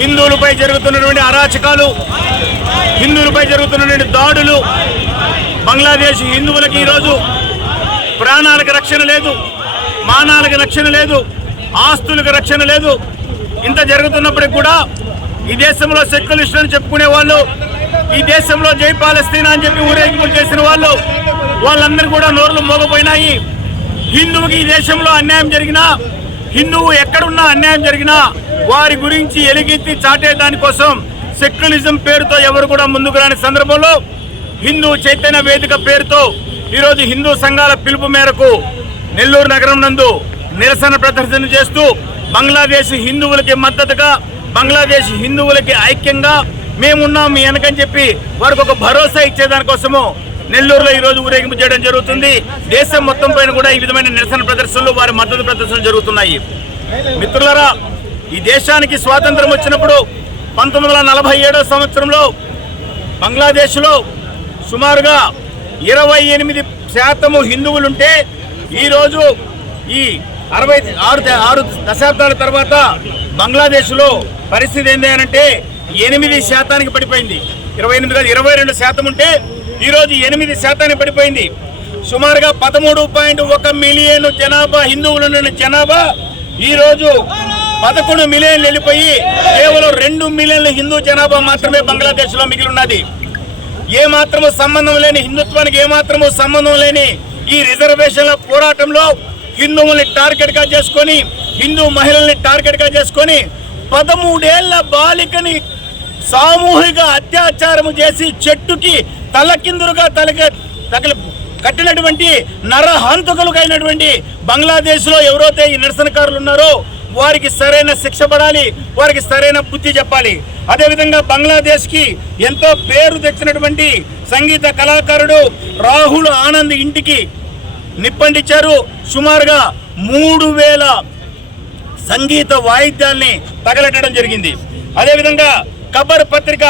హిందువులపై జరుగుతున్నటువంటి అరాచకాలు హిందువులపై జరుగుతున్నటువంటి దాడులు బంగ్లాదేశ్ హిందువులకి ఈరోజు ప్రాణాలకు రక్షణ లేదు మానాలకు రక్షణ లేదు ఆస్తులకు రక్షణ లేదు. ఇంత జరుగుతున్నప్పటికి కూడా ఈ దేశంలో సెక్యులిస్ట్ అని చెప్పుకునే వాళ్ళు ఈ దేశంలో జై పాలస్తీనా అని చెప్పి ఊరేగింపులు చేసిన వాళ్ళు వాళ్ళందరూ కూడా నోర్లు మోగపోయినాయి. హిందువుకి ఈ దేశంలో అన్యాయం జరిగినా హిందువు ఎక్కడున్నా అన్యాయం జరిగినా వారి గురించి ఎలుగెత్తి చాటే దానికోసం సెక్యులరిజం పేరుతో ఎవరు కూడా ముందుకు రాని సందర్భంలో హిందూ చైతన్య వేదిక పేరుతో ఈరోజు హిందూ సంఘాల పిలుపు మేరకు నెల్లూరు నగరం నందు నిరసన ప్రదర్శన చేస్తూ బంగ్లాదేశ్ హిందువులకి మద్దతుగా బంగ్లాదేశ్ హిందువులకి ఐక్యంగా మేమున్నాం మీ వెనకని చెప్పి వారికి ఒక భరోసా ఇచ్చేదానికోసము నెల్లూరులో ఈ రోజు ఊరేగింపు చేయడం జరుగుతుంది. దేశం మొత్తం పైన కూడా ఈ విధమైన నిరసన ప్రదర్శనలు వారి మద్దతు ప్రదర్శనలు జరుగుతున్నాయి. మిత్రులరా ఈ దేశానికి స్వాతంత్రం వచ్చినప్పుడు పంతొమ్మిది వందల నలభై ఏడో సంవత్సరంలో బంగ్లాదేశ్లో సుమారుగా ఇరవై ఎనిమిది శాతము హిందువులుంటే ఈరోజు ఈ అరవై ఆరు ద- ఆరు దశాబ్దాల తర్వాత బంగ్లాదేశ్లో పరిస్థితి ఏంటి అంటే ఎనిమిది శాతానికి పడిపోయింది. ఇరవై ఎనిమిది కాదు ఇరవై రెండు శాతం ఉంటే ఈరోజు ఎనిమిది శాతానికి పడిపోయింది. సుమారుగా పదమూడు పాయింట్ ఒక మిలియన్ జనాభా హిందువులు ఉన్న జనాభా ఈరోజు పదకొండు మిలియన్లు వెళ్ళిపోయి కేవలం రెండు మిలియన్ల హిందూ జనాభా మాత్రమే బంగ్లాదేశ్లో మిగిలి ఉన్నది ఏ మాత్రము సంబంధం లేని హిందుత్వానికి ఏ మాత్రము సంబంధం లేని ఈ రిజర్వేషన్ల పోరాటంలో హిందువుల్ని టార్గెట్గా చేసుకొని హిందూ మహిళల్ని టార్గెట్గా చేసుకొని పదమూడేళ్ళ బాలికని సామూహిక అత్యాచారం చేసి చెట్టుకి తలకిందురుగా తలక తగిలి కట్టినటువంటి నరహంతకులకైనటువంటి బంగ్లాదేశ్లో ఎవరైతే ఈ నిరసనకారులు ఉన్నారో వారికి సరైన శిక్ష పడాలి వారికి సరైన బుద్ధి చెప్పాలి. అదేవిధంగా బంగ్లాదేశ్కి ఎంతో పేరు తెచ్చినటువంటి సంగీత కళాకారుడు రాహుల్ ఆనంద్ ఇంటికి నిప్పండిచ్చారు. సుమారుగా మూడు వేల సంగీత వాయిద్యాల్ని తగలెట్టడం జరిగింది. అదేవిధంగా కబర్ పత్రిక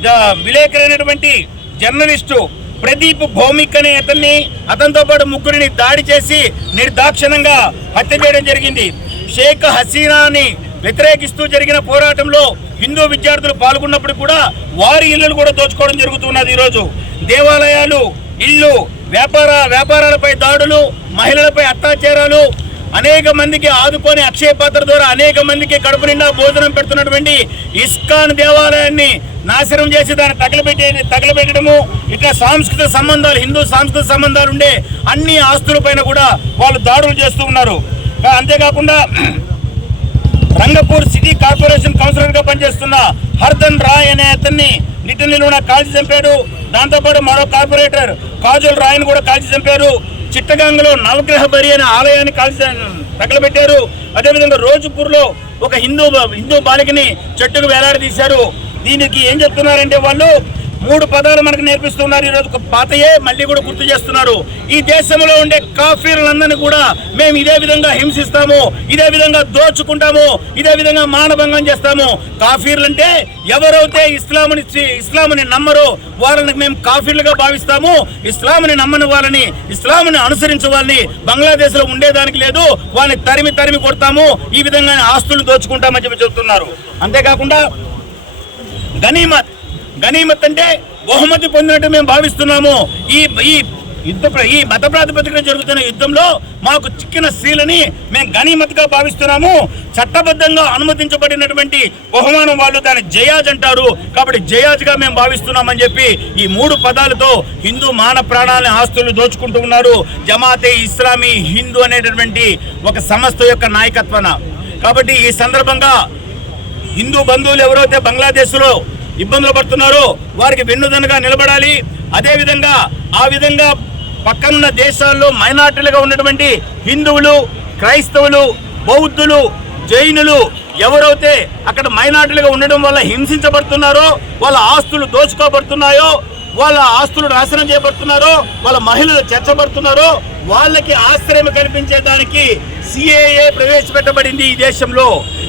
జ- విలేకరైనటువంటి జర్నలిస్టు ప్రదీప్ భౌమిక్ అనే అతన్ని అతనితో పాటు ముగ్గురిని దాడి చేసి నిర్దాక్షిణంగా హత్య చేయడం జరిగింది. షేక్ హసీనాని వ్యతిరేకిస్తూ జరిగిన పోరాటంలో హిందూ విద్యార్థులు పాల్గొన్నప్పుడు కూడా వారి ఇళ్ళను కూడా దోచుకోవడం జరుగుతున్నది ఈరోజు. దేవాలయాలు ఇల్లు వ్యాపార వ్యాపారాలపై దాడులు మహిళలపై అత్యాచారాలు అనేక మందికి ఆదుకొని అక్షయ పాత్ర ద్వారా అనేక మందికి కడుపు నిండా భోజనం పెడుతున్నటువంటి ఇస్కాన్ దేవాలయాన్ని నాశనం చేసి దాన్ని తగలబెట్టే తగలబెట్టడము ఇట్లా సాంస్కృతిక సంబంధాలు హిందూ సాంస్కృతిక సంబంధాలు ఉండే అన్ని ఆస్తులపైన కూడా వాళ్ళు దాడులు చేస్తూ ఉన్నారు. అంతేకాకుండా రంగపూర్ సిటీ కార్పొరేషన్ కౌన్సిలర్గా పనిచేస్తున్న హర్దన్ రాయ్ అనే అతన్ని నిట్ట నిలువున కాల్చి చంపాడు. దాంతోపాటు మరో కార్పొరేటర్ కాజుల్ రాయ్ని కూడా కాల్చి చంపారు చిట్టగాంగలో నవగ్రహ బరి అనే ఆలయాన్ని కాల్చి తగలబెట్టారు. అదేవిధంగా రోజుపూర్లో ఒక హిందూ హిందూ బాలికని చెట్టుకు వేలాడదీశారు. దీనికి ఏం చెప్తున్నారంటే వాళ్ళు మూడు పదాలు మనకు నేర్పిస్తున్నారు. ఈరోజు పాతయే మళ్ళీ కూడా గుర్తు చేస్తున్నారు ఈ దేశంలో ఉండే కాఫీలందరినీ కూడా మేము ఇదే విధంగా హింసిస్తాము ఇదే విధంగా దోచుకుంటాము ఇదే విధంగా మానభంగం చేస్తాము. కాఫీర్లు అంటే ఎవరైతే ఇస్లాముని ఇస్లాముని నమ్మరో వాళ్ళని మేము కాఫీర్లుగా భావిస్తాము. ఇస్లాముని నమ్మని వాళ్ళని ఇస్లాముని అనుసరించే వాళ్ళని బంగ్లాదేశ్లో ఉండేదానికి లేదు. వాళ్ళని తరిమి తరిమి కొడతాము. ఈ విధంగా ఆస్తులు దోచుకుంటామని చెప్పి చెబుతున్నారు అంతేకాకుండా గనీమత్ గనీమత్ అంటే బహుమతి పొందినట్టు మేము భావిస్తున్నాము. ఈ ఈ యుద్ధ ప్ర- ఈ మత ప్రాతిపదికన జరుగుతున్న యుద్ధంలో మాకు చిక్కిన స్త్రీలని మేము గనీమత్గా భావిస్తున్నాము. చట్టబద్ధంగా అనుమతించబడినటువంటి బహుమానం వాళ్ళు దాన్ని జయాజ్ అంటారు. కాబట్టి జయాజ్గా మేము భావిస్తున్నామని చెప్పి ఈ మూడు పదాలతో హిందూ మాన ప్రాణాలని ఆస్తులు దోచుకుంటూ ఉన్నారు. జమాతే ఇస్లామీ హిందూ అనేటటువంటి ఒక సంస్థ యొక్క నాయకత్వన. కాబట్టి ఈ సందర్భంగా హిందూ బంధువులు ఎవరైతే బంగ్లాదేశ్లో ఇబ్బందులు పడుతున్నారో. వారికి వెన్నుదనగా నిలబడాలి. అదేవిధంగా ఆ విధంగా పక్కనున్న దేశాల్లో మైనార్టీలుగా ఉన్నటువంటి హిందువులు క్రైస్తవులు బౌద్ధులు జైనులు ఎవరైతే అక్కడ మైనార్టీలుగా ఉండడం వల్ల హింసించబడుతున్నారో వాళ్ళ ఆస్తులు దోచుకోబడుతున్నాయో వాళ్ళ ఆస్తులు నాశనం చేయబడుతున్నారో వాళ్ళ మహిళలు చర్చబడుతున్నారో వాళ్ళకి ఆశ్రయం కల్పించేదానికి సిఏఏ ప్రవేశపెట్టబడింది ఈ దేశంలో.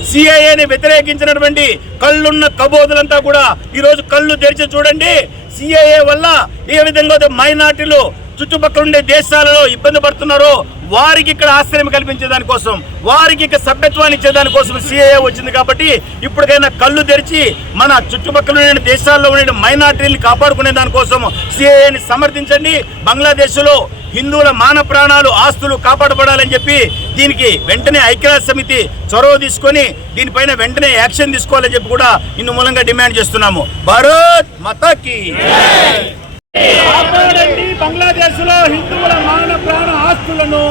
సిఏఏని వ్యతిరేకించినటువంటి కళ్ళున్న కబోదులంతా కూడా ఈరోజు కళ్ళు తెరిచి చూడండి. సిఏఏ వల్ల ఏ విధంగా మైనార్టీలు చుట్టుపక్కల ఉండే దేశాలలో ఇబ్బంది పడుతున్నారో వారికి ఇక్కడ ఆశ్రయం కల్పించే దానికోసం వారికి ఇక్కడ సభ్యత్వాన్ని ఇచ్చే దానికోసం సిఏఏ వచ్చింది కాబట్టి ఇప్పటికైనా కళ్ళు తెరిచి మన చుట్టుపక్కల దేశాల్లో ఉండే మైనార్టీని కాపాడుకునే దానికోసం సిఏఏని సమర్థించండి. బంగ్లాదేశ్లో హిందువుల మాన ప్రాణాలు ఆస్తులు కాపాడబడాలని చెప్పి దీనికి వెంటనే ఐక్యరాజ్య సమితి చొరవ తీసుకొని దీనిపైన వెంటనే యాక్షన్ తీసుకోవాలని చెప్పి కూడా ఇందు మూలంగా డిమాండ్ చేస్తున్నాము. భారత్ మతకి కాపాడండి బంగ్లాదేశ్లో హిందువుల మాన ప్రాణ ఆస్తులను